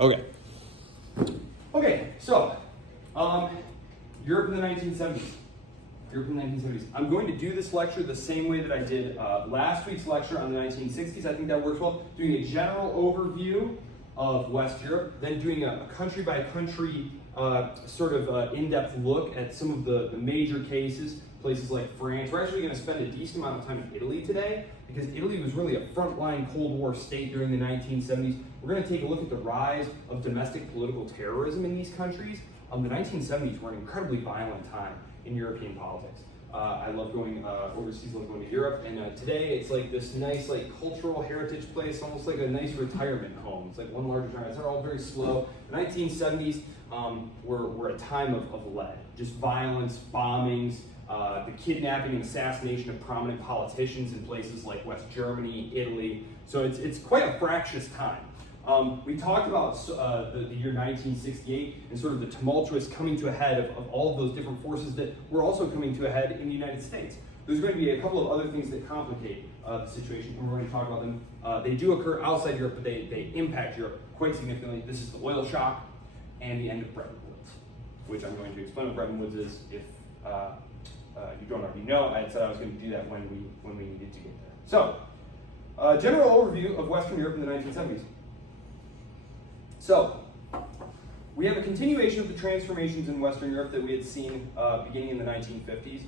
Okay. Okay, so, Europe in the 1970s. Europe in the 1970s. I'm going to do this lecture the same way that I did last week's lecture on the 1960s. I think that works well. Doing a general overview of West Europe, then doing a country-by-country sort of in-depth look at some of the major cases, places like France. We're actually going to spend a decent amount of time in Italy today, because Italy was really a frontline Cold War state during the 1970s. We're going to take a look at the rise of domestic political terrorism in these countries. The 1970s were an incredibly violent time in European politics. I love going overseas, I love going to Europe, and today it's like this nice cultural heritage place, almost like a nice retirement home. It's like one large retirement. It's all very slow. The 1970s were a time of lead, just violence, bombings, the kidnapping and assassination of prominent politicians in places like West Germany, Italy. So it's quite a fractious time. We talked about the year 1968 and sort of the tumultuous coming to a head of all of those different forces that were also coming to a head in the United States. There's going to be a couple of other things that complicate the situation, and we're going to talk about them. They do occur outside Europe, but they impact Europe quite significantly. This is the oil shock and the end of Bretton Woods, which I'm going to explain what Bretton Woods is if you don't already know. I said I was going to do that when we needed to get there. So, general overview of Western Europe in the 1970s. So, we have a continuation of the transformations in Western Europe that we had seen beginning in the 1950s.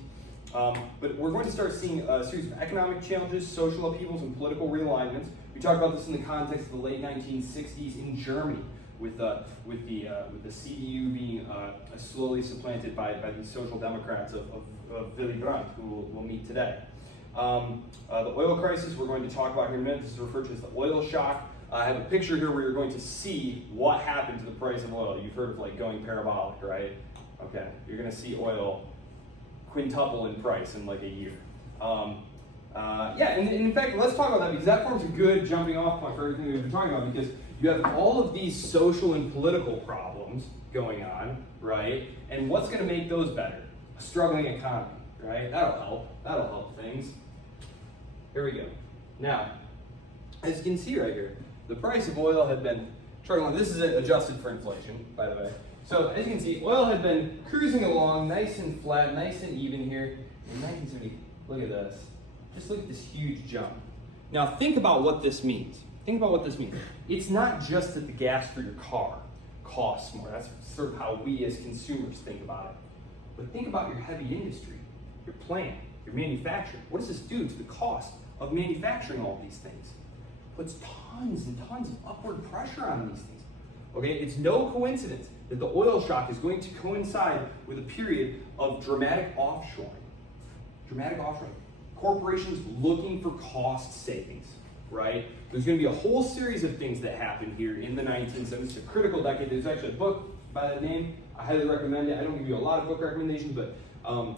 But we're going to start seeing a series of economic challenges, social upheavals, and political realignments. We talked about this in the context of the late 1960s in Germany, with the CDU being slowly supplanted by the Social Democrats of Willy Brandt, who we'll meet today. The oil crisis we're going to talk about here in a minute. This is referred to as the oil shock. I have a picture here where you're going to see what happened to the price of oil. You've heard of going parabolic, right? Okay, you're going to see oil quintuple in price in like a year. And in fact, let's talk about that, because that forms a good jumping off point for everything we've been talking about, because you have all of these social and political problems going on, right? And what's going to make those better? A struggling economy, right? That'll help things. Here we go. Now, as you can see right here, the price of oil had been struggling. This is adjusted for inflation, by the way. So as you can see, oil had been cruising along nice and flat, nice and even here. In 1970, look at this. Just look at this huge jump. Now think about what this means. It's not just that the gas for your car costs more. That's sort of how we as consumers think about it. But think about your heavy industry, your plant, your manufacturing. What does this do to the cost of manufacturing all these things? Puts tons and tons of upward pressure on these things. Okay, it's no coincidence that the oil shock is going to coincide with a period of dramatic offshoring. Corporations looking for cost savings, right? There's going to be a whole series of things that happen here in the 1970s. It's a critical decade. There's actually a book by that name. I highly recommend it. I don't give you a lot of book recommendations, but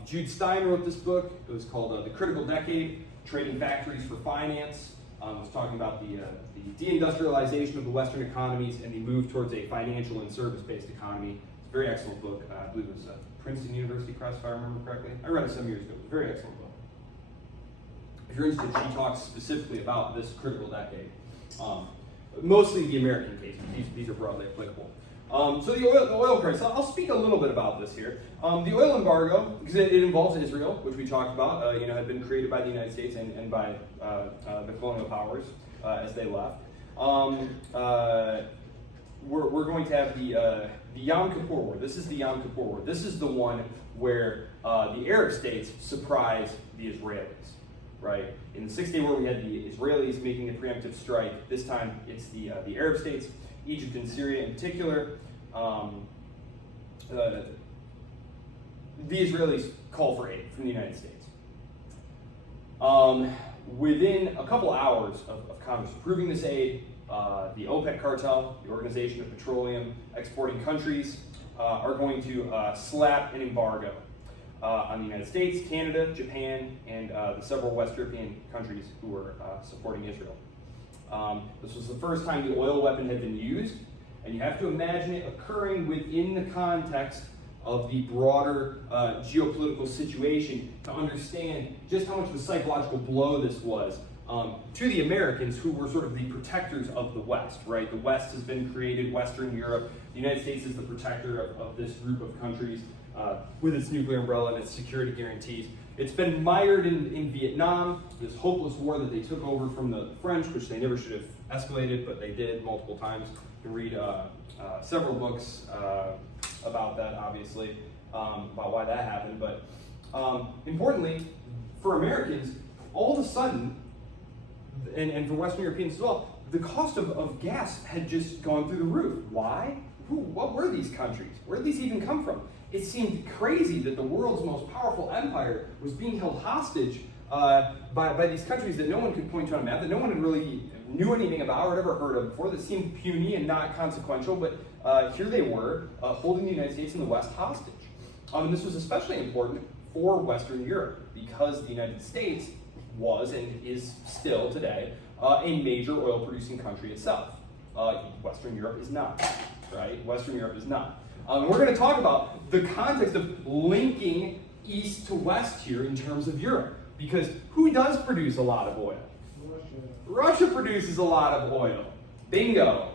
Jude Stein wrote this book. It was called The Critical Decade, Trading Factories for Finance. It was talking about the deindustrialization of the Western economies and the move towards a financial and service-based economy. It's a very excellent book. I believe it was Princeton University Press, if I remember correctly. I read it some years ago. It was a very excellent book. If you're interested, she talks specifically about this critical decade. Mostly the American case, but these are broadly applicable. So the oil price, I'll speak a little bit about this here. The oil embargo, because it involves Israel, which we talked about, had been created by the United States and by the colonial powers as they left. We're going to have the Yom Kippur War. This is the Yom Kippur War. This is the one where the Arab states surprised the Israelis, right? In the 6-Day War, we had the Israelis making a preemptive strike. This time, it's the Arab states, Egypt and Syria in particular. The Israelis call for aid from the United States. Within a couple hours of Congress approving this aid, the OPEC cartel, the Organization of Petroleum Exporting Countries, are going to slap an embargo on the United States, Canada, Japan, and the several West European countries who were supporting Israel. This was the first time the oil weapon had been used, and you have to imagine it occurring within the context of the broader geopolitical situation to understand just how much of a psychological blow this was to the Americans, who were sort of the protectors of the West, right? The West has been created, Western Europe. The United States is the protector of this group of countries with its nuclear umbrella and its security guarantees. It's been mired in Vietnam, this hopeless war that they took over from the French, which they never should have escalated, but they did multiple times. You can read several books about that, obviously, about why that happened. But importantly, for Americans, all of a sudden, and for Western Europeans as well, the cost of gas had just gone through the roof. Why? What were these countries? Where did these even come from? It seemed crazy that the world's most powerful empire was being held hostage by these countries that no one could point to on a map, that no one had really knew anything about or had ever heard of before, that seemed puny and not consequential, but here they were, holding the United States and the West hostage. And this was especially important for Western Europe, because the United States was and is still today a major oil-producing country itself. Western Europe is not, right? Western Europe is not. We're going to talk about the context of linking east to west here in terms of Europe, because who does produce a lot of oil? Russia produces a lot of oil. Bingo.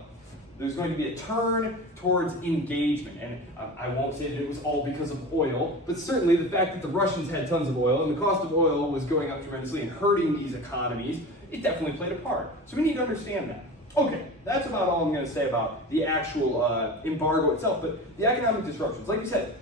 There's going to be a turn towards engagement, and I won't say that it was all because of oil, but certainly the fact that the Russians had tons of oil and the cost of oil was going up tremendously and hurting these economies, it definitely played a part. So we need to understand that. Okay, that's about all I'm going to say about the actual embargo itself, but the economic disruptions. Like we said,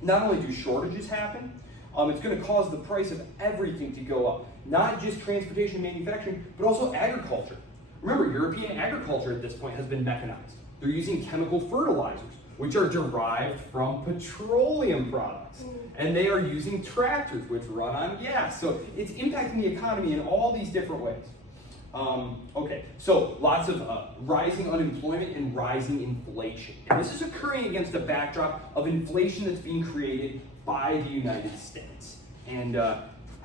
not only do shortages happen, it's going to cause the price of everything to go up. Not just transportation and manufacturing, but also agriculture. Remember, European agriculture at this point has been mechanized. They're using chemical fertilizers, which are derived from petroleum products. And they are using tractors, which run on gas. So it's impacting the economy in all these different ways. Okay, so lots of rising unemployment and rising inflation. And this is occurring against a backdrop of inflation that's being created by the United States. And I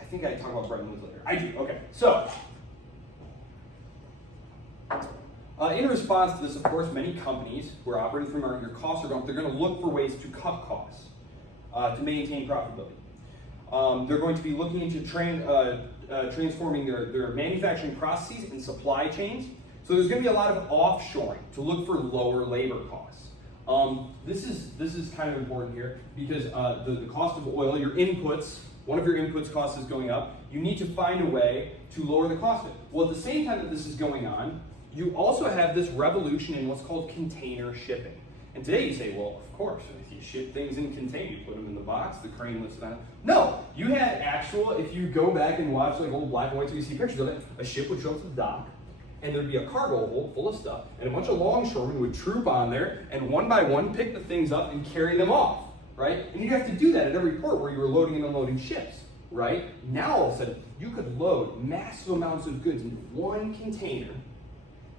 think I talk about Bretton Woods later. I do, okay. So, in response to this, of course, many companies who are operating from your costs are going, they're going to look for ways to cut costs to maintain profitability. They're going to be looking into transforming their manufacturing processes and supply chains. So there's going to be a lot of offshoring to look for lower labor costs. This is kind of important here because the cost of oil, your inputs, one of your inputs costs is going up. You need to find a way to lower the cost of it. Well, at the same time that this is going on, you also have this revolution in what's called container shipping. And today you say, well, of course, if you ship things in containers, you put them in the box, the crane lifts them out. No, you had actual, if you go back and watch like old black and white, so you see pictures of it, a ship would show up to the dock, and there'd be a cargo hold full of stuff, and a bunch of longshoremen would troop on there, and one by one pick the things up and carry them off, right? And you have to do that at every port where you were loading and unloading ships, right? Now all of a sudden, you could load massive amounts of goods into one container,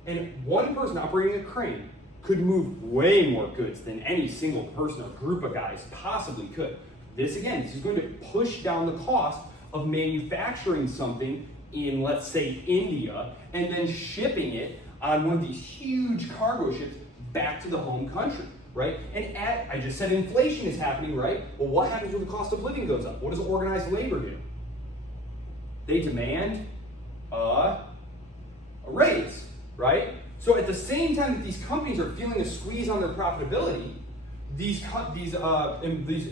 and one person operating a crane could move way more goods than any single person or group of guys possibly could. This is going to push down the cost of manufacturing something in, let's say, India, and then shipping it on one of these huge cargo ships back to the home country, right? And I just said inflation is happening, right? Well, what happens when the cost of living goes up? What does organized labor do? They demand a raise, right? So at the same time that these companies are feeling a squeeze on their profitability, these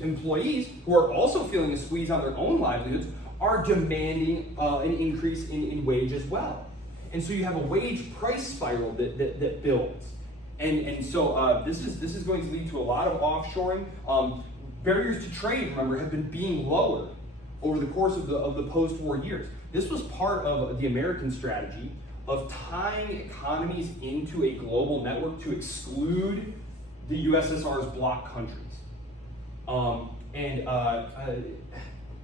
employees who are also feeling a squeeze on their own livelihoods are demanding an increase in wage as well. And so you have a wage price spiral that builds. And so this is going to lead to a lot of offshoring. Barriers to trade, remember, have been being lowered over the course of the post-war years. This was part of the American strategy of tying economies into a global network to exclude the USSR's bloc countries. A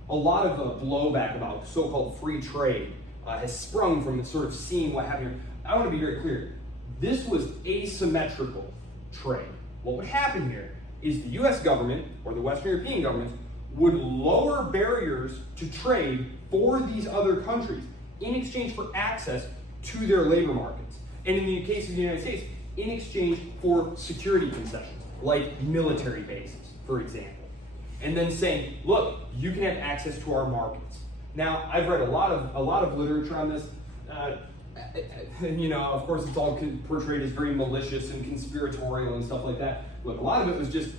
lot of blowback about so-called free trade has sprung from sort of seeing what happened here. I want to be very clear. This was asymmetrical trade. What would happen here is the US government or the Western European governments would lower barriers to trade for these other countries in exchange for access to their labor markets. And in the case of the United States, in exchange for security concessions, like military bases, for example. And then saying, look, you can have access to our markets. Now, I've read a lot of literature on this. of course, it's all portrayed as very malicious and conspiratorial and stuff like that. Look, a lot of it was just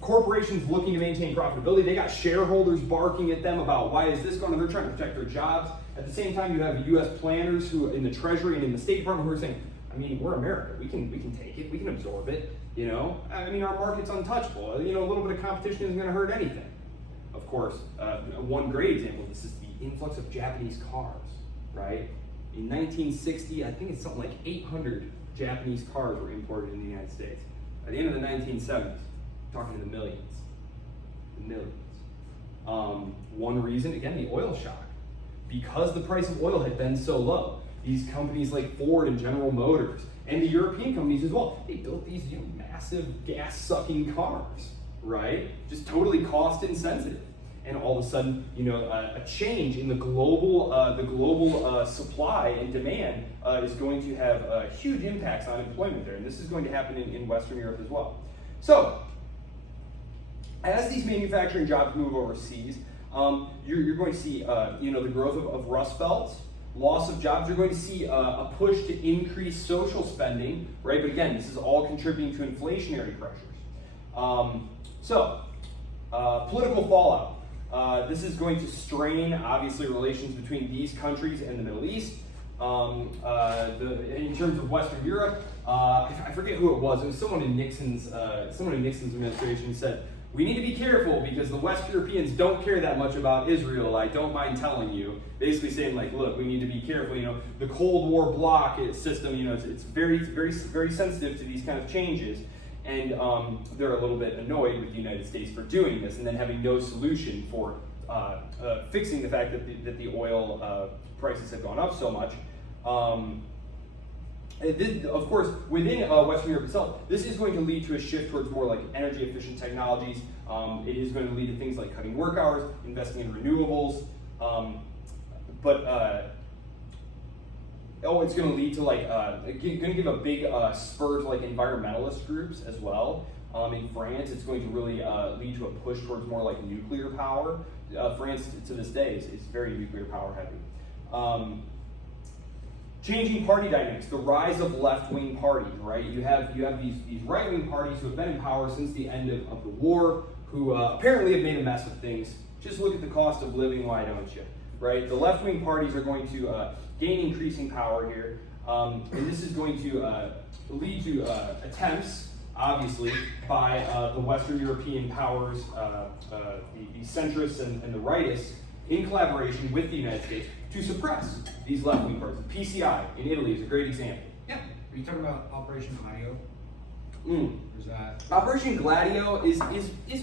corporations looking to maintain profitability. They got shareholders barking at them about why is this going on? They're trying to protect their jobs. At the same time, you have U.S. planners who, in the Treasury and in the State Department, who are saying, I mean, we're America. We can take it. We can absorb it. I mean, our market's untouchable. A little bit of competition isn't going to hurt anything. Of course, one great example of this is the influx of Japanese cars, right? In 1960, I think it's something like 800 Japanese cars were imported in the United States. At the end of the 1970s, talking in the millions. One reason, again, the oil shock. Because the price of oil had been so low, these companies like Ford and General Motors, and the European companies as well, they built these massive gas-sucking cars, right? Just totally cost insensitive. And all of a sudden, a change in the global supply and demand is going to have huge impacts on employment there. And this is going to happen in Western Europe as well. So, as these manufacturing jobs move overseas, you're going to see the growth of rust belts, loss of jobs. You're going to see a push to increase social spending, right? But again, this is all contributing to inflationary pressures. Political fallout. This is going to strain, obviously, relations between these countries and the Middle East. In terms of Western Europe, I forget who it was. It was someone in Nixon's administration said, we need to be careful because the West Europeans don't care that much about Israel. I don't mind telling you. Basically saying, like, look, we need to be careful. The Cold War bloc system, it's very, very, very sensitive to these kind of changes. And they're a little bit annoyed with the United States for doing this and then having no solution for fixing the fact that the oil prices have gone up so much. Of course, within Western Europe itself, this is going to lead to a shift towards more like energy efficient technologies. It is going to lead to things like cutting work hours, investing in renewables, it's going to lead to going to give a big spur to like environmentalist groups as well. In France, it's going to really lead to a push towards more like nuclear power. France, to this day, is very nuclear power heavy. Changing party dynamics, the rise of left-wing parties, right? You have these right-wing parties who have been in power since the end of the war, who apparently have made a mess of things. Just look at the cost of living, why don't you? Right? The left-wing parties are going to gain increasing power here, and this is going to lead to attempts, obviously, by the Western European powers, the centrists and the rightists, in collaboration with the United States, to suppress these left-wing parties. PCI in Italy is a great example. Yeah. Are you talking about Operation Gladio? Is that... Operation Gladio is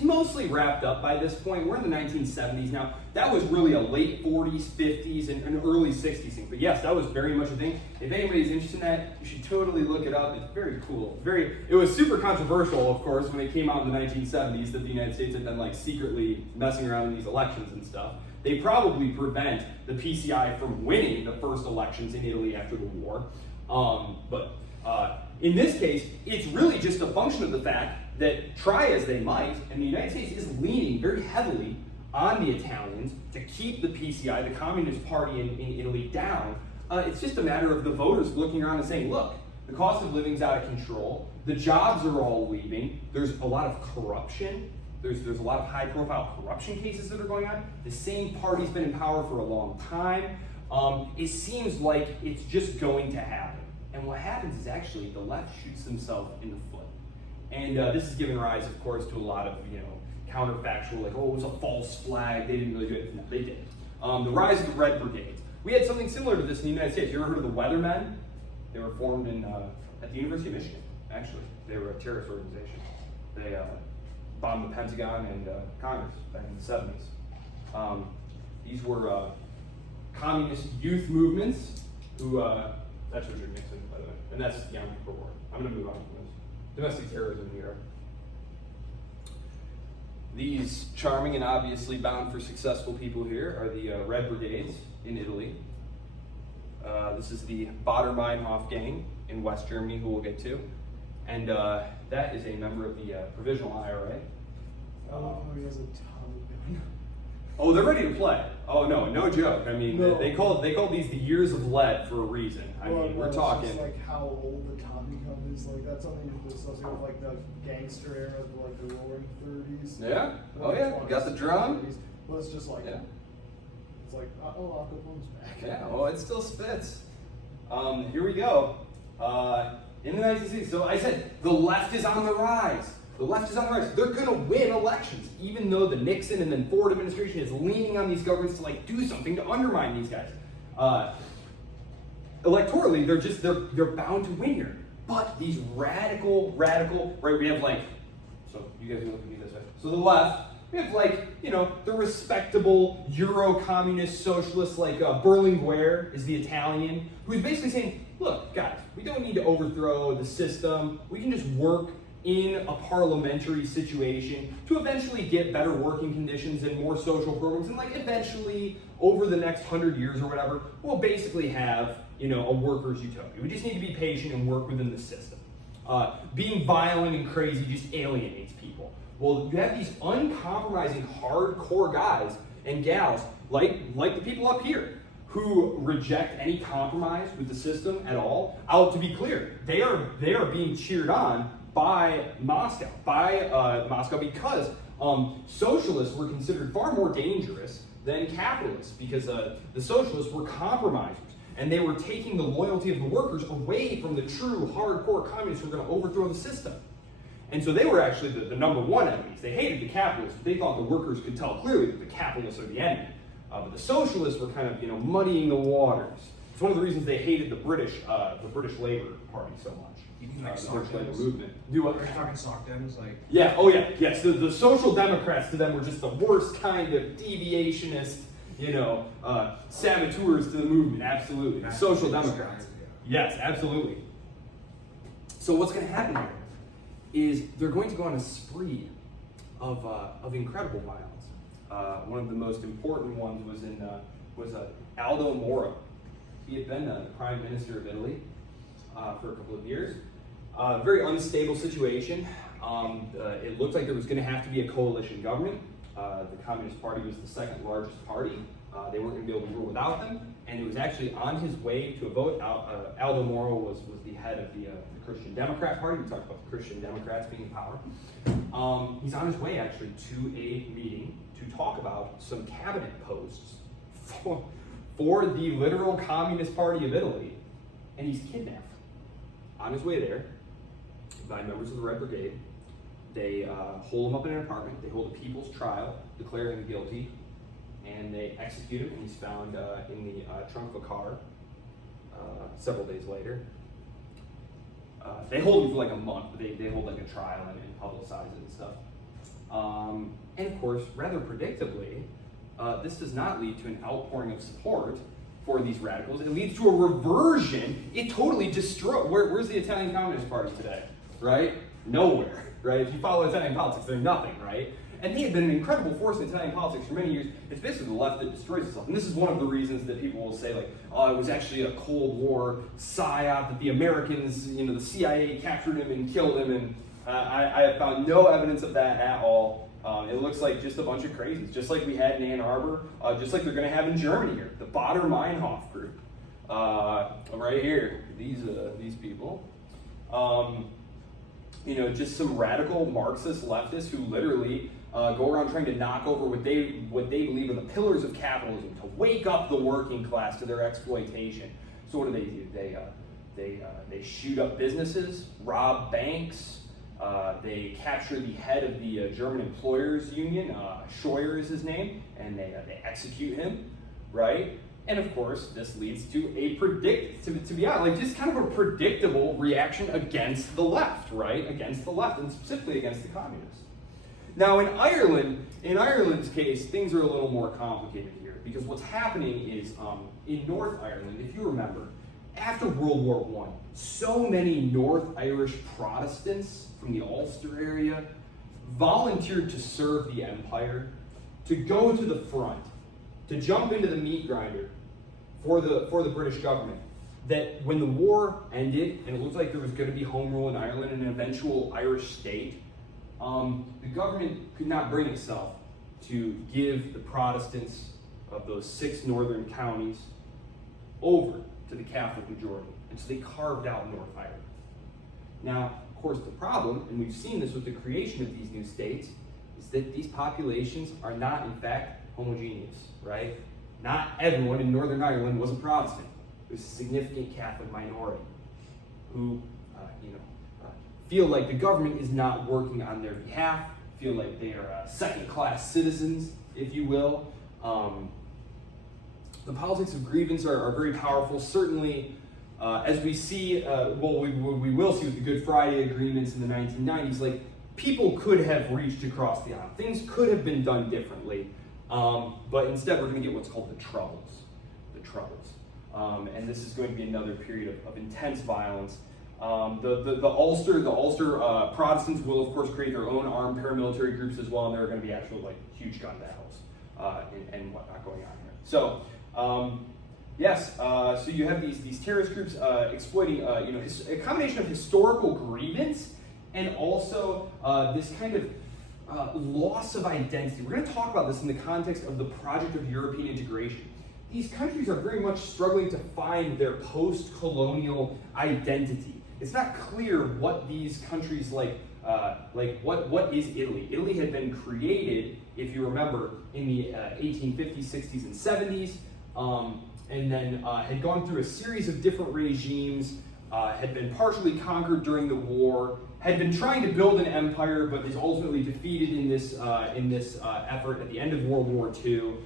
mostly wrapped up by this point. We're in the 1970s now. That was really a late 40s, 50s, and early 60s thing. But yes, that was very much a thing. If anybody's interested in that, you should totally look it up. It's very cool. It was super controversial, of course, when it came out in the 1970s that the United States had been like secretly messing around in these elections and stuff. They probably prevent the PCI from winning the first elections in Italy after the war. In this case, it's really just a function of the fact that, try as they might, and the United States is leaning very heavily on the Italians to keep the PCI, the Communist Party in Italy, down. It's just a matter of the voters looking around and saying, look, the cost of living's out of control, the jobs are all leaving, there's a lot of corruption, there's a lot of high-profile corruption cases that are going on. The same party's been in power for a long time. It seems like it's just going to happen. And what happens is actually the left shoots themselves in the foot. And this has given rise, of course, to a lot of counterfactual, like, oh, it was a false flag, they didn't really do it. No, they did. The rise of the Red Brigades. We had something similar to this in the United States. You ever heard of the Weathermen? They were formed at the University of Michigan, actually. They were a terrorist organization. They bombed the Pentagon and Congress back in the 70s. These were communist youth movements who, that's Richard Nixon, by the way, and that's Yom Kippur War. I'm going to move on from this. Domestic terrorism here. These charming and obviously bound for successful people here are the Red Brigades in Italy. This is the Baader-Meinhof gang in West Germany, who we'll get to. And that is a member of the Provisional IRA. He has a ton of Oh, they're ready to play. Oh no joke. I mean, No. they called these the years of lead for a reason. I mean, we're It's talking. just like how old the Tommy gun is. Like that's something to associate with like the gangster era, of, like the Roaring 30s. Yeah. Oh yeah. You got the drum. 30s. But it's just like Yeah. it's like oh, Al Capone's back. Yeah. Well, it still spits. Here we go. In the 1960s. So I said the left is on the rise. The left is on the rise. They're going to win elections, even though the Nixon and then Ford administration is leaning on these governments to like do something to undermine these guys. Electorally, they're bound to win here. But these radical, right? We have like, so you guys are looking at me this way. So the left, we have like, you know, the respectable Euro-communist socialists like Berlinguer is the Italian, who's basically saying, look, guys, we don't need to overthrow the system. We can just work in a parliamentary situation to eventually get better working conditions and more social programs. And like eventually, over the next 100 years or whatever, we'll basically have, you know, a workers' utopia. We just need to be patient and work within the system. Being violent and crazy just alienates people. Well, you have these uncompromising, hardcore guys and gals like the people up here who reject any compromise with the system at all. To be clear, they are being cheered on by Moscow, because socialists were considered far more dangerous than capitalists because the socialists were compromisers and they were taking the loyalty of the workers away from the true hardcore communists who were going to overthrow the system. And so they were actually the number one enemies. They hated the capitalists, but they thought the workers could tell clearly that the capitalists are the enemy. But the socialists were kind of, you know, muddying the waters. It's one of the reasons they hated the British Labour Party so much. You mean like The sock British Labour Dems? movement. Do what? Are you talking sock Dems? Like Yeah. Oh yeah. Yes. The Social Democrats to them were just the worst kind of deviationist, you know, saboteurs to the movement. Absolutely. The Social Democrats. Yes, absolutely. So what's going to happen here is they're going to go on a spree of incredible violence. One of the most important ones was Aldo Moro. He had been the prime minister of Italy for a couple of years. Very unstable situation. It looked like there was going to have to be a coalition government. The Communist Party was the second largest party. They weren't going to be able to rule without them, and it was actually on his way to a vote. Aldo Moro was the head of the Christian Democrat Party. We talked about the Christian Democrats being in power. He's on his way actually to a meeting to talk about some cabinet posts for the literal Communist Party of Italy, and he's kidnapped. On his way there, by members of the Red Brigade, they hold him up in an apartment. They hold a people's trial, declare him guilty, and they execute him. And he's found in the trunk of a car several days later. They hold him for like a month, but they hold like a trial and publicize it and stuff. And of course, rather predictably, this does not lead to an outpouring of support for these radicals. It leads to a reversion. It totally destroys. Where's the Italian Communist Party today? Right? Nowhere. Right? If you follow Italian politics, they're nothing. Right? And they have been an incredible force in Italian politics for many years. It's basically the left that destroys itself. And this is one of the reasons that people will say, like, oh, it was actually a Cold War psyop that the Americans, you know, the CIA captured him and killed him. And I have found no evidence of that at all. It looks like just a bunch of crazies, just like we had in Ann Arbor, just like they're going to have in Germany here, the Baader-Meinhof group, right here. These people, you know, just some radical Marxist leftists who literally go around trying to knock over what they believe are the pillars of capitalism, to wake up the working class to their exploitation. So what do? They shoot up businesses, rob banks. They capture the head of the German employers union, Scheuer is his name, and they execute him, right? And of course, this leads to to be honest, like just kind of a predictable reaction against the left, right? Against the left, and specifically against the communists. Now in Ireland's case, things are a little more complicated here, because what's happening is in North Ireland, if you remember, after World War I, so many North Irish Protestants from the Ulster area volunteered to serve the empire, to go to the front, to jump into the meat grinder for the British government. That when the war ended, and it looked like there was going to be home rule in Ireland and an eventual Irish state, the government could not bring itself to give the Protestants of those 6 northern counties over to the Catholic majority. And so they carved out North Ireland. Now, of course, the problem, and we've seen this with the creation of these new states, is that these populations are not, in fact, homogeneous, right? Not everyone in Northern Ireland was a Protestant. There's a significant Catholic minority who, feel like the government is not working on their behalf, feel like they are second-class citizens, if you will. The politics of grievance are very powerful. Certainly, as we see, we will see with the Good Friday agreements in the 1990s, like, people could have reached across the aisle. Things could have been done differently, but instead we're going to get what's called the Troubles. And this is going to be another period of intense violence. The Ulster Protestants will, of course, create their own armed paramilitary groups as well, and there are going to be actual, like, huge gun battles and whatnot going on here. So, so you have these terrorist groups exploiting, a combination of historical grievance and also this kind of loss of identity. We're going to talk about this in the context of the project of European integration. These countries are very much struggling to find their post-colonial identity. It's not clear what these countries what is Italy? Italy had been created, if you remember, in the 1850s, 60s, and 70s, and then had gone through a series of different regimes, had been partially conquered during the war, had been trying to build an empire, but is ultimately defeated in this effort at the end of World War II.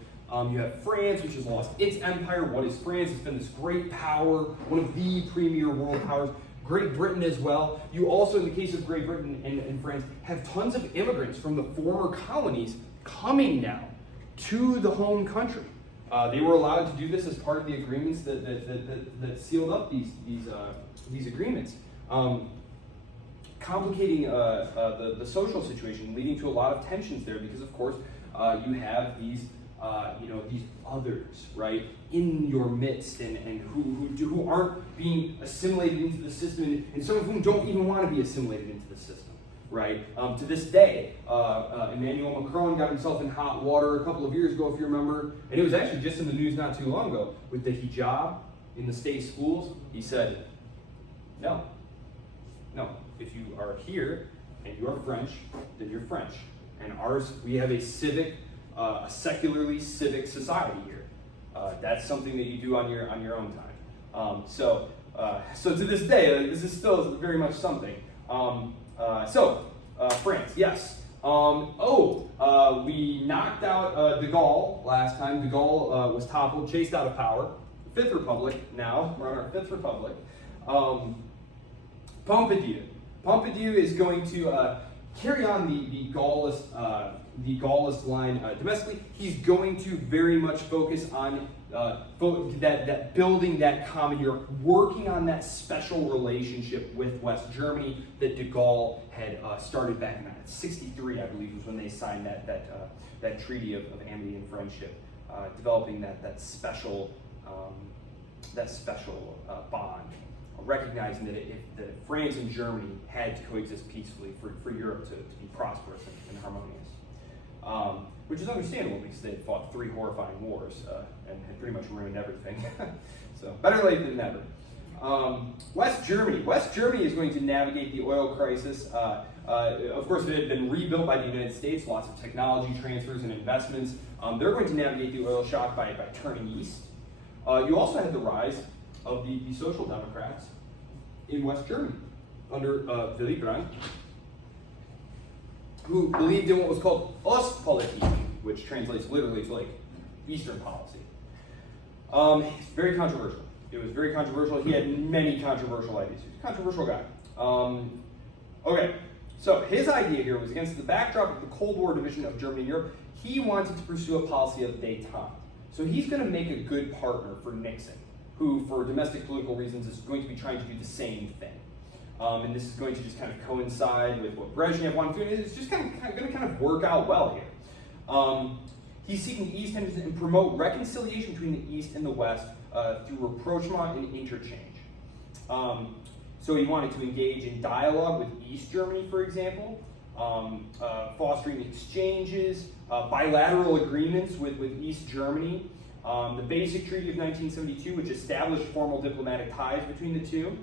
You have France, which has lost its empire. What is France? It's been this great power, one of the premier world powers. Great Britain as well. You also, in the case of Great Britain and France, have tons of immigrants from the former colonies coming now to the home country. They were allowed to do this as part of the agreements that sealed up these agreements, complicating the social situation, leading to a lot of tensions there because, of course, you have these others, right, in your midst, and who aren't being assimilated into the system, and some of whom don't even want to be assimilated into the system, right? To this day, Emmanuel Macron got himself in hot water a couple of years ago, if you remember, and it was actually just in the news not too long ago, with the hijab in the state schools. He said, no, if you are here and you are French, then you're French, and we have a secularly civic society here. That's something that you do on your own time. So to this day, this is still very much something. France, yes. We knocked out de Gaulle last time. De Gaulle was toppled, chased out of power. Fifth Republic now. We're on our 5th Republic. Pompidou is going to carry on the Gaullist line domestically. He's going to very much focus on that building that common Europe, working on that special relationship with West Germany that de Gaulle had started back in 1963, I believe, was when they signed that treaty of amity and friendship, developing that special bond, recognizing that France and Germany had to coexist peacefully for Europe to be prosperous and harmonious. Which is understandable because they had fought 3 horrifying wars and had pretty much ruined everything. So better late than never. West Germany is going to navigate the oil crisis. Of course, it had been rebuilt by the United States, lots of technology transfers and investments. They're going to navigate the oil shock by turning east. You also had the rise of the Social Democrats in West Germany under Willy Brandt, who believed in what was called Ostpolitik, which translates literally to Eastern policy. It's very controversial. It was very controversial. He had many controversial ideas. He was a controversial guy. Okay, so his idea here was against the backdrop of the Cold War division of Germany and Europe. He wanted to pursue a policy of détente. So he's going to make a good partner for Nixon, who, for domestic political reasons, is going to be trying to do the same thing. And this is going to just kind of coincide with what Brezhnev wanted to do. It's just going to work out well here. He's seeking to ease tensions and promote reconciliation between the East and the West through rapprochement and interchange. So he wanted to engage in dialogue with East Germany, for example, fostering exchanges, bilateral agreements with East Germany, the Basic Treaty of 1972, which established formal diplomatic ties between the two,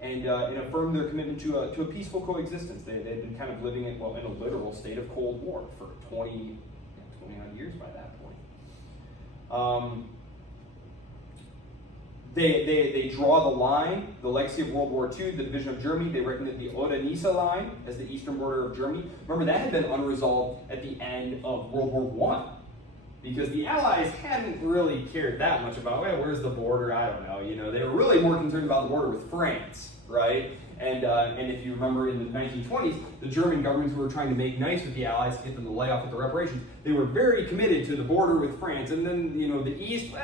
and affirmed their commitment to a peaceful coexistence. They had been kind of living in a literal state of Cold War for 20 odd years by that point. They draw the line, the legacy of World War II, the division of Germany. They reckon the Oder-Neisse line as the eastern border of Germany. Remember, that had been unresolved at the end of World War I, because the Allies hadn't really cared that much about, well, where's the border? I don't know. They were really more concerned about the border with France, right? And if you remember, in the 1920s, the German governments were trying to make nice with the Allies to get them to lay off with the reparations. They were very committed to the border with France, and then the East,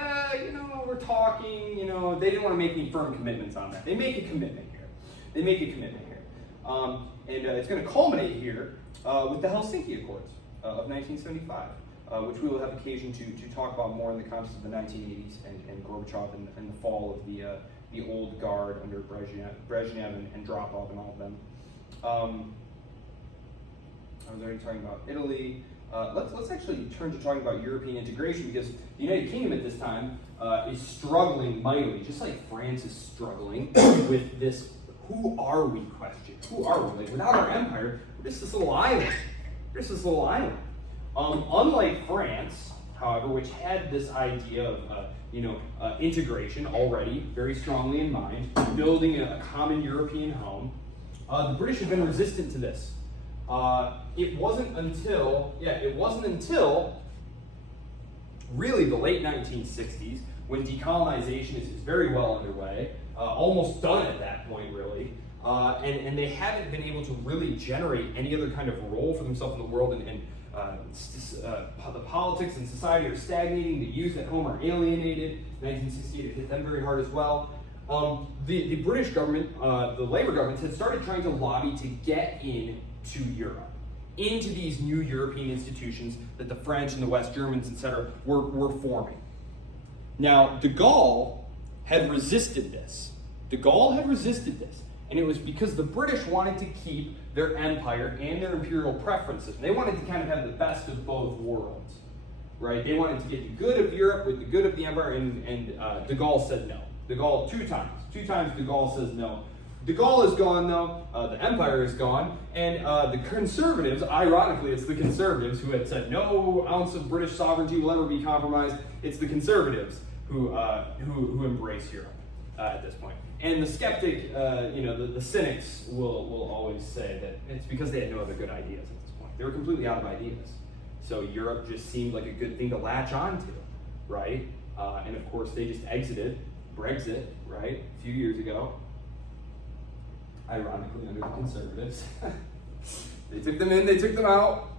we're talking. They didn't want to make any firm commitments on that. They make a commitment here. And it's going to culminate here with the Helsinki Accords of 1975. Which we will have occasion to talk about more in the context of the 1980s and Gorbachev and the fall of the old guard under Brezhnev and Dropov and all of them. I was already talking about Italy. Let's actually turn to talking about European integration, because the United Kingdom at this time is struggling mightily, just like France is struggling with this "who are we" question. Who are we? Like, without our empire, we're just this little island. Unlike France, however, which had this idea of integration already very strongly in mind, building a common European home, the British have been resistant to this. It wasn't until really the late 1960s, when decolonization is very well underway, almost done at that point, really. And they haven't been able to really generate any other kind of role for themselves in the world, and the politics and society are stagnating. The youth at home are alienated. 1968 it hit them very hard as well. The British government, the Labour governments, had started trying to lobby to get into Europe, into these new European institutions that the French and the West Germans, etc., were forming. Now, de Gaulle had resisted this. And it was because the British wanted to keep their empire and their imperial preferences. They wanted to kind of have the best of both worlds, right? They wanted to get the good of Europe with the good of the empire, and de Gaulle said no. De Gaulle, two times de Gaulle says no. De Gaulle is gone, though. The empire is gone, and the conservatives, ironically, it's the conservatives who had said no ounce of British sovereignty will ever be compromised. It's the conservatives who embrace Europe at this point. And the skeptic, the cynics will always say that it's because they had no other good ideas at this point. They were completely out of ideas. So Europe just seemed like a good thing to latch on to, right? And of course, they just exited Brexit, right, a few years ago. Ironically, under the conservatives. They took them in, they took them out.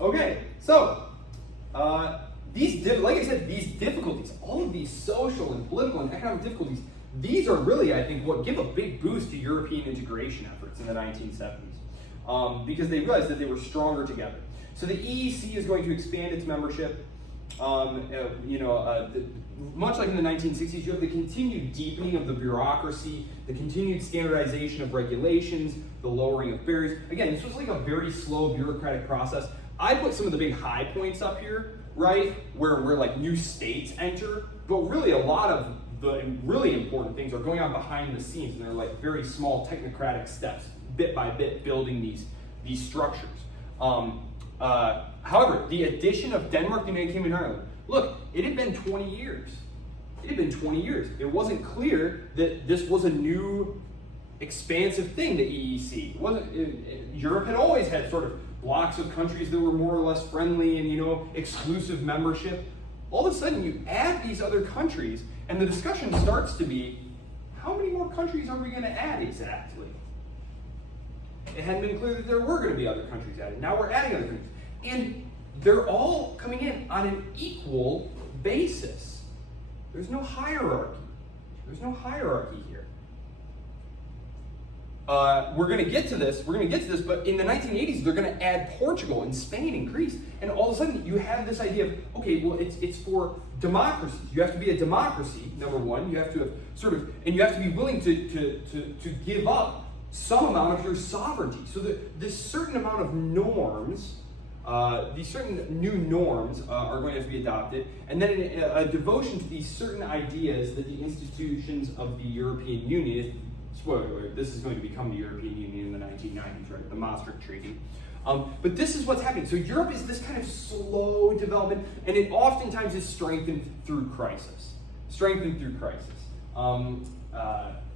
Okay, so like I said, these difficulties, all of these social and political and economic difficulties, these are really, I think, what give a big boost to European integration efforts in the 1970s, because they realized that they were stronger together. So the EEC is going to expand its membership. Much like in the 1960s, you have the continued deepening of the bureaucracy, the continued standardization of regulations, the lowering of barriers. Again, this was like a very slow bureaucratic process. I put some of the big high points up here, right, where like new states enter, but really a lot of the really important things are going on behind the scenes, and they're like very small technocratic steps, bit by bit, building these structures. However, the addition of Denmark, the United Kingdom, and Ireland, look, it had been 20 years. It wasn't clear that this was a new, expansive thing, the EEC. Europe had always had sort of blocks of countries that were more or less friendly and, exclusive membership. All of a sudden, you add these other countries, and the discussion starts to be, how many more countries are we going to add exactly? It hadn't been clear that there were going to be other countries added. Now we're adding other countries. And they're all coming in on an equal basis. There's no hierarchy. Here. We're going to get to this, but in the 1980s, they're going to add Portugal and Spain and Greece. And all of a sudden, you have this idea of, okay, well, it's for democracies. You have to be a democracy, number one. You have to have and you have to be willing to give up some amount of your sovereignty. So this certain amount of norms, these certain new norms are going to have to be adopted, and then a devotion to these certain ideas that the institutions of the European Union, spoiler alert, this is going to become the European Union in the 1990s, right? The Maastricht Treaty. But this is what's happening. So Europe is this kind of slow development, and it oftentimes is strengthened through crisis. Strengthened through crisis.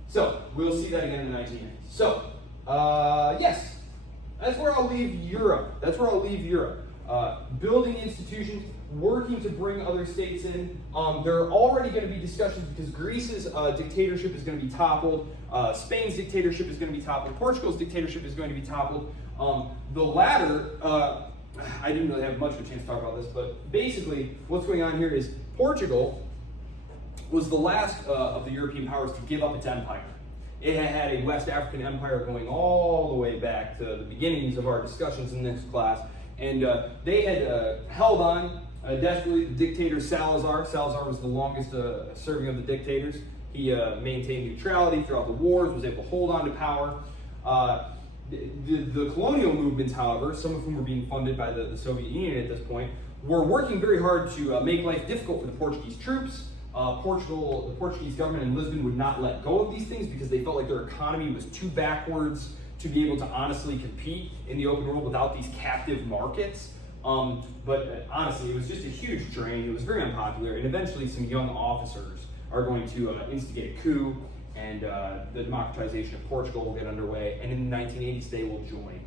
So we'll see that again in the 1990s. So yes, that's where I'll leave Europe. That's where I'll leave Europe. Building institutions, working to bring other states in. There are already going to be discussions because Greece's dictatorship is going to be toppled. Spain's dictatorship is going to be toppled. Portugal's dictatorship is going to be toppled. The latter, I didn't really have much of a chance to talk about this, but basically what's going on here is Portugal was the last of the European powers to give up its empire. It had a West African empire going all the way back to the beginnings of our discussions in this class, and they had held on desperately. The dictator Salazar was the longest serving of the dictators. He maintained neutrality throughout the wars, was able to hold on to power. The colonial movements, however, some of whom were being funded by the Soviet Union at this point, were working very hard to make life difficult for the Portuguese troops. The Portuguese government in Lisbon would not let go of these things because they felt like their economy was too backwards to be able to honestly compete in the open world without these captive markets. But honestly, it was just a huge drain. It was very unpopular, and eventually some young officers are going to instigate a coup, and the democratization of Portugal will get underway, and in the 1980s they will join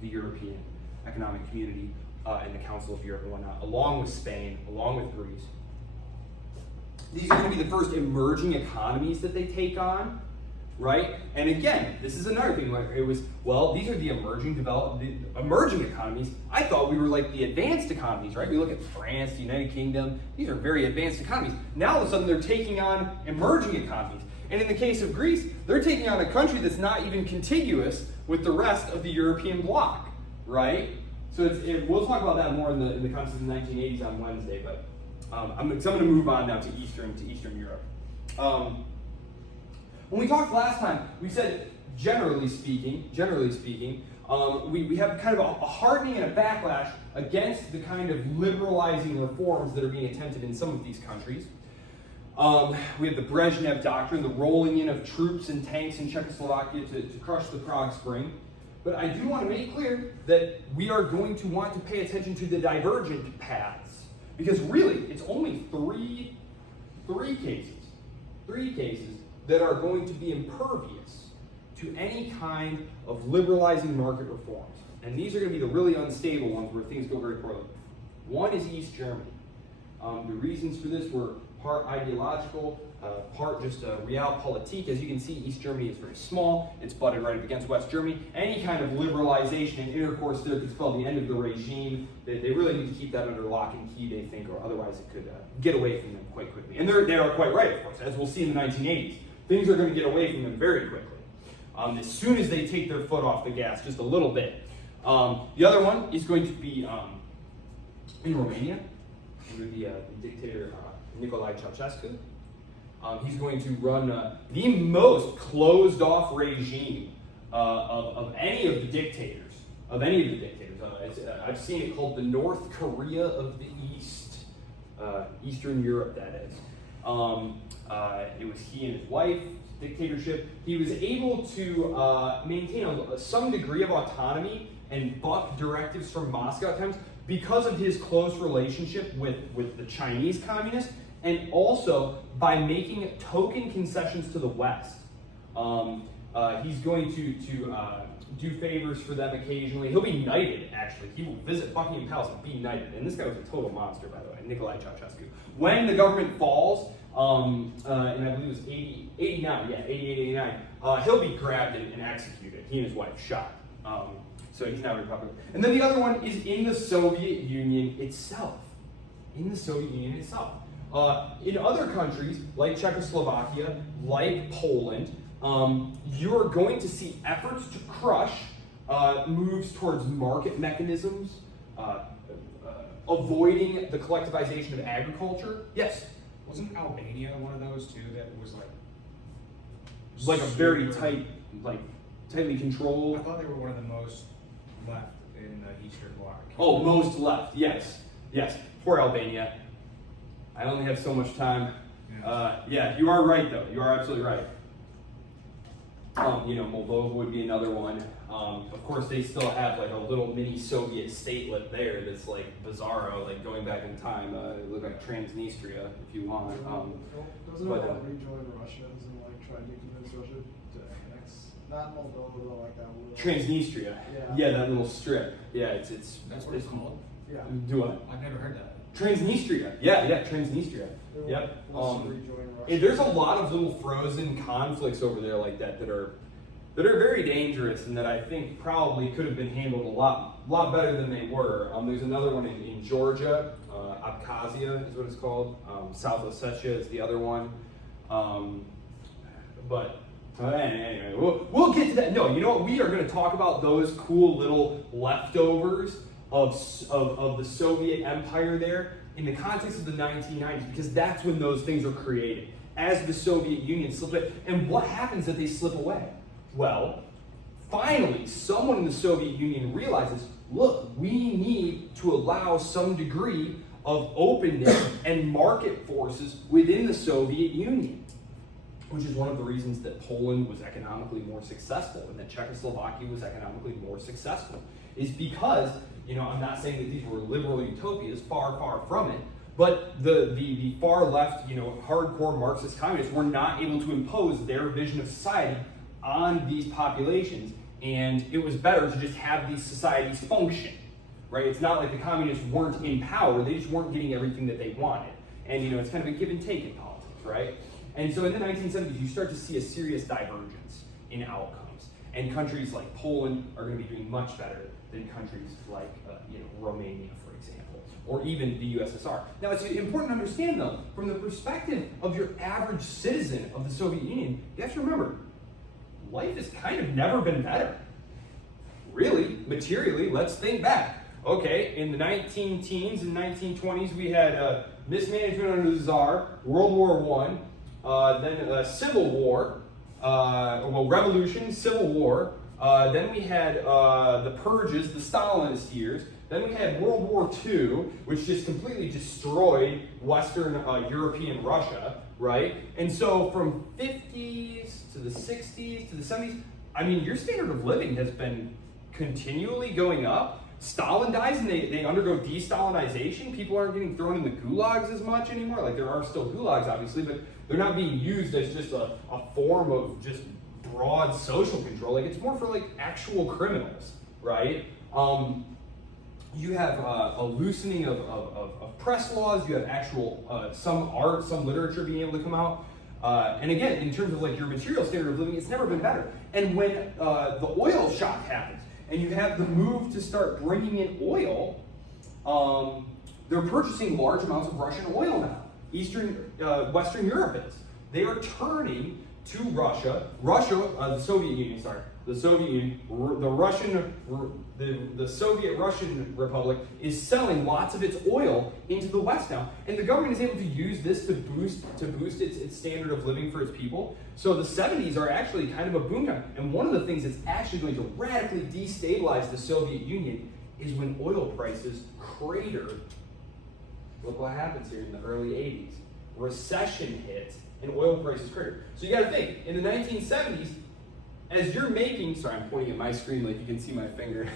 the European Economic Community and the Council of Europe and whatnot, along with Spain, along with Greece. These are going to be the first emerging economies that they take on, right? And again, this is another thing. Like it was, well, these are the emerging economies. I thought we were like the advanced economies, right? We look at France, the United Kingdom. These are very advanced economies. Now all of a sudden they're taking on emerging economies. And in the case of Greece, they're taking on a country that's not even contiguous with the rest of the European bloc, right? So we'll talk about that more in the context of the 1980s on Wednesday, but I'm going to move on now to Eastern Europe. When we talked last time, we said generally speaking, we have kind of a hardening and a backlash against the kind of liberalizing reforms that are being attempted in some of these countries. We have the Brezhnev Doctrine, the rolling in of troops and tanks in Czechoslovakia to crush the Prague Spring. But I do want to make clear that we are going to want to pay attention to the divergent paths. Because really, it's only three cases that are going to be impervious to any kind of liberalizing market reforms. And these are going to be the really unstable ones where things go very poorly. One is East Germany. The reasons for this were part ideological, part just realpolitik. As you can see, East Germany is very small. It's butted right up against West Germany. Any kind of liberalization and intercourse there could spell the end of the regime. They really need to keep that under lock and key, they think, or otherwise it could get away from them quite quickly. And they are quite right, of course, as we'll see in the 1980s. Things are going to get away from them very quickly. As soon as they take their foot off the gas just a little bit. The other one is going to be in Romania, under the dictator Nicolae Ceausescu. He's going to run the most closed-off regime of any of the dictators. I've seen it called the North Korea of the East, Eastern Europe, that is. It was he and his wife, dictatorship. He was able to maintain some degree of autonomy and buck directives from Moscow at times because of his close relationship with the Chinese communists, and also by making token concessions to the West. He's going to do favors for them occasionally. He'll be knighted, actually. He will visit Buckingham Palace and be knighted. And this guy was a total monster, by the way, Nicolae Ceausescu. When the government falls, and I believe it was 89, 89, he'll be grabbed and executed. He and his wife shot. So he's not very popular. And then the other one is in the Soviet Union itself. In other countries, like Czechoslovakia, like Poland, you're going to see efforts to crush moves towards market mechanisms, avoiding the collectivization of agriculture. Yes? Wasn't Albania one of those too that was like A very tight, tightly I controlled. thought they were one of the most left in the Eastern Bloc. Oh, most left. Yes, yes. Poor Albania. I only have so much time. Yeah, you are right though. You are absolutely right. Moldova would be another one. Of course, they still have like a little mini Soviet statelet there that's like bizarro, like going back in time. Look like Transnistria if you want. Doesn't but, it want to rejoin Russia and like try to convince Russia to annex, not Moldova, but like that little. Transnistria. Yeah. Yeah, that little strip. Yeah, it's That's what it's called? Yeah. Do what? I've never heard that. Transnistria. Yeah, Transnistria. It Yep. wants to rejoin Russia. And there's a lot of little frozen conflicts over there like that that are very dangerous and that I think probably could have been handled a lot better than they were. There's another one in Georgia, Abkhazia is what it's called. South Ossetia is the other one. Anyway, we'll get to that. No, you know what? We are going to talk about those cool little leftovers of the Soviet Empire there in the context of the 1990s, because that's when those things were created, as the Soviet Union slipped away. And what happens if they slip away? Well, finally, someone in the Soviet Union realizes, look, we need to allow some degree of openness and market forces within the Soviet Union, which is one of the reasons that Poland was economically more successful and that Czechoslovakia was economically more successful, is because, I'm not saying that these were liberal utopias, far, far from it, but the far left, hardcore Marxist communists were not able to impose their vision of society on these populations, and it was better to just have these societies function, right? It's not like the communists weren't in power, they just weren't getting everything that they wanted. And it's kind of a give and take in politics, right? And so in the 1970s, you start to see a serious divergence in outcomes. And countries like Poland are going to be doing much better than countries like Romania, for example, or even the USSR. Now, it's important to understand, though, from the perspective of your average citizen of the Soviet Union, you have to remember, life has kind of never been better. Really, materially, let's think back. Okay, in the 19-teens and 1920s, we had mismanagement under the Tsar, World War I, then a civil war, revolution, civil war, then we had the purges, the Stalinist years, then we had World War II, which just completely destroyed Western European Russia, right? And so from 50s to the 60s to the 70s, your standard of living has been continually going up. Stalin dies and they undergo de-Stalinization. People aren't getting thrown in the gulags as much anymore. Like, there are still gulags, obviously, but they're not being used as just a form of just broad social control. Like, it's more for like actual criminals, right? You have a loosening of press laws. You have actual some art, some literature being able to come out. And again, in terms of like your material standard of living, it's never been better. And when the oil shock happens, and you have the move to start bringing in oil, they're purchasing large amounts of Russian oil now. Western Europe is. They are turning to Russia, the Soviet Union, the Soviet Union, the Soviet Russian Republic is selling lots of its oil into the West now, and the government is able to use this to boost its standard of living for its people. So the 70s are actually kind of a boom time, and one of the things that's actually going to radically destabilize the Soviet Union is when oil prices crater. Look what happens here in the early 80s. Recession hits and oil prices crater. So you got to think, in the 1970s, as you're making, sorry, I'm pointing at my screen like you can see my finger.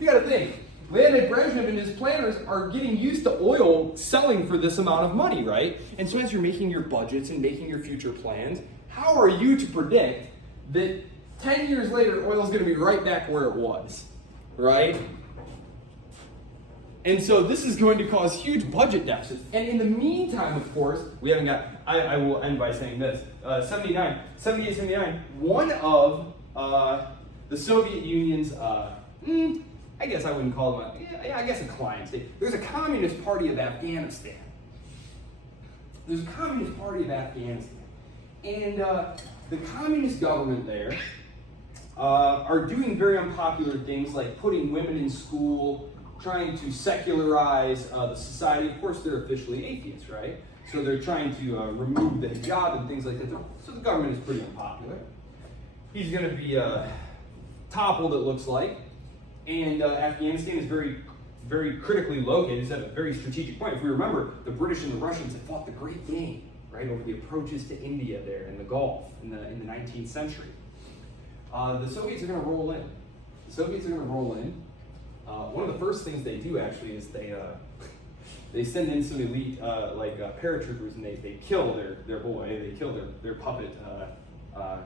You got to think, Leonid Brezhnev and his planners are getting used to oil selling for this amount of money, right? And so as you're making your budgets and making your future plans, how are you to predict that 10 years later, oil's going to be right back where it was, right? And so this is going to cause huge budget deficits. And in the meantime, of course, we haven't got, I will end by saying this, 78, 79, one of the Soviet Union's, I guess I wouldn't call them, I guess a client state. There's a Communist Party of Afghanistan. And the communist government there are doing very unpopular things like putting women in school, trying to secularize the society. Of course, they're officially atheists, right? So they're trying to remove the hijab and things like that. So the government is pretty unpopular. he's going to be toppled, it looks like. And Afghanistan is very, very critically located. It's at a very strategic point. If we remember, the British and the Russians had fought the Great Game, right, over the approaches to India there in the Gulf in the 19th century. The Soviets are going to roll in. The Soviets are going to roll in. One of the first things they do actually is they send in some elite paratroopers, and they kill their boy, they kill their puppet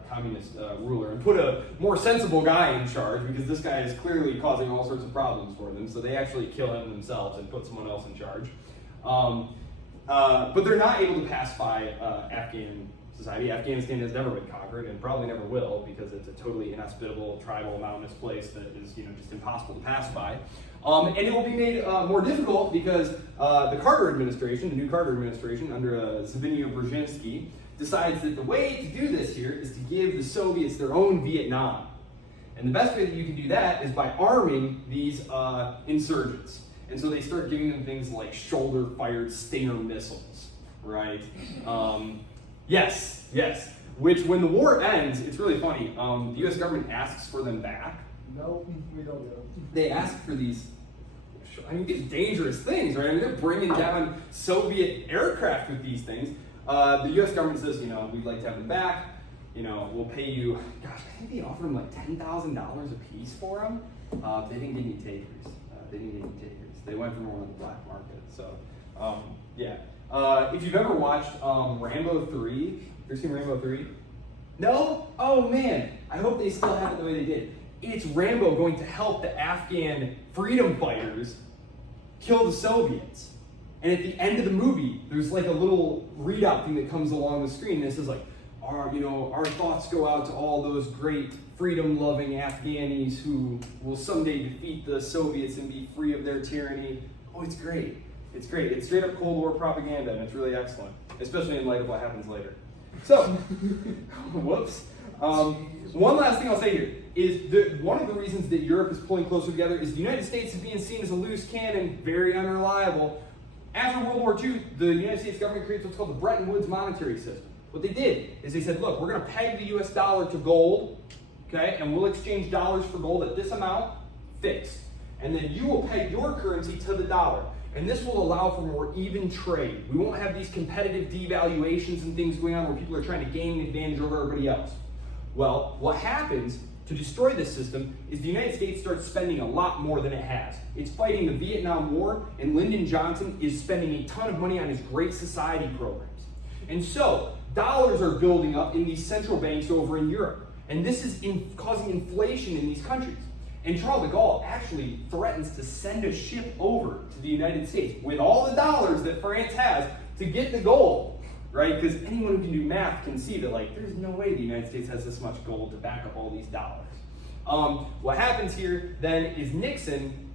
communist ruler, and put a more sensible guy in charge, because this guy is clearly causing all sorts of problems for them. So they actually kill him themselves and put someone else in charge. But they're not able to pacify Afghan society. Afghanistan has never been conquered and probably never will, because it's a totally inhospitable, tribal, mountainous place that is just impossible to pacify. And it will be made more difficult because the Carter administration, the new Carter administration under Zbigniew Brzezinski, decides that the way to do this here is to give the Soviets their own Vietnam. And the best way that you can do that is by arming these insurgents. And so they start giving them things like shoulder-fired Stinger missiles, right? Yes. Which, when the war ends, it's really funny. The U.S. government asks for them back. No, we don't get them. They ask for these dangerous things, right? I mean, they're bringing down Soviet aircraft with these things. The U.S. government says, we'd like to have them back. We'll pay you. Gosh, I think they offered them like $10,000 a piece for them. They didn't get any takers. They went for more on the black market. So, yeah. If you've ever watched Rambo 3, have you ever seen Rambo 3? No? Oh man, I hope they still have it the way they did. It's Rambo going to help the Afghan freedom fighters kill the Soviets. And at the end of the movie, there's like a little readout thing that comes along the screen, and it says like, our thoughts go out to all those great freedom-loving Afghanis who will someday defeat the Soviets and be free of their tyranny. Oh, it's great. It's great. It's straight up Cold War propaganda, and it's really excellent, especially in light of what happens later. So, whoops. One last thing I'll say here is one of the reasons that Europe is pulling closer together is the United States is being seen as a loose cannon, very unreliable. After World War II, the United States government creates what's called the Bretton Woods monetary system. What they did is they said, look, we're going to peg the US dollar to gold, okay, and we'll exchange dollars for gold at this amount, fixed. And then you will peg your currency to the dollar. And this will allow for more even trade. We won't have these competitive devaluations and things going on where people are trying to gain an advantage over everybody else. Well, what happens to destroy this system is the United States starts spending a lot more than it has. It's fighting the Vietnam War, and Lyndon Johnson is spending a ton of money on his Great Society programs. And so, dollars are building up in these central banks over in Europe. And this is causing inflation in these countries. And Charles de Gaulle actually threatens to send a ship over to the United States with all the dollars that France has to get the gold, right? Because anyone who can do math can see that, there's no way the United States has this much gold to back up all these dollars. What happens here then is Nixon,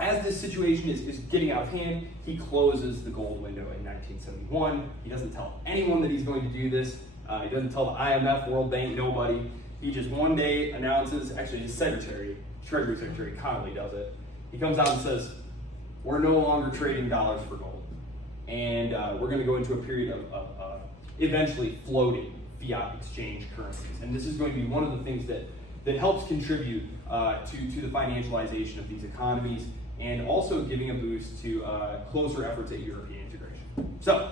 as this situation is getting out of hand, he closes the gold window in 1971. He doesn't tell anyone that he's going to do this. He doesn't tell the IMF, World Bank, nobody. He just one day announces, actually his Treasury Secretary Connolly does it. He comes out and says, we're no longer trading dollars for gold. And we're going to go into a period of eventually floating fiat exchange currencies. And this is going to be one of the things that helps contribute to the financialization of these economies, and also giving a boost to closer efforts at European integration. So,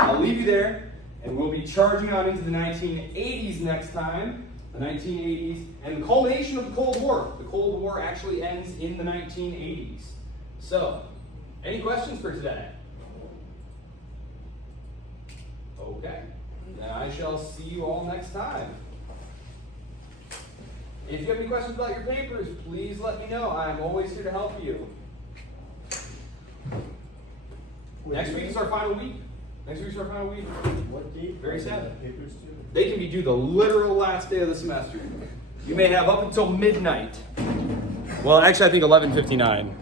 I'll leave you there, and we'll be charging out into the 1980s next time. The 1980s, and the culmination of the Cold War. The Cold War actually ends in the 1980s. So, any questions for today? Okay, then I shall see you all next time. If you have any questions about your papers, please let me know. I'm always here to help you. Next week is our final week. What date? Very sad. Papers due? They can be due the literal last day of the semester. You may have up until midnight. Well, actually, I think 11:59.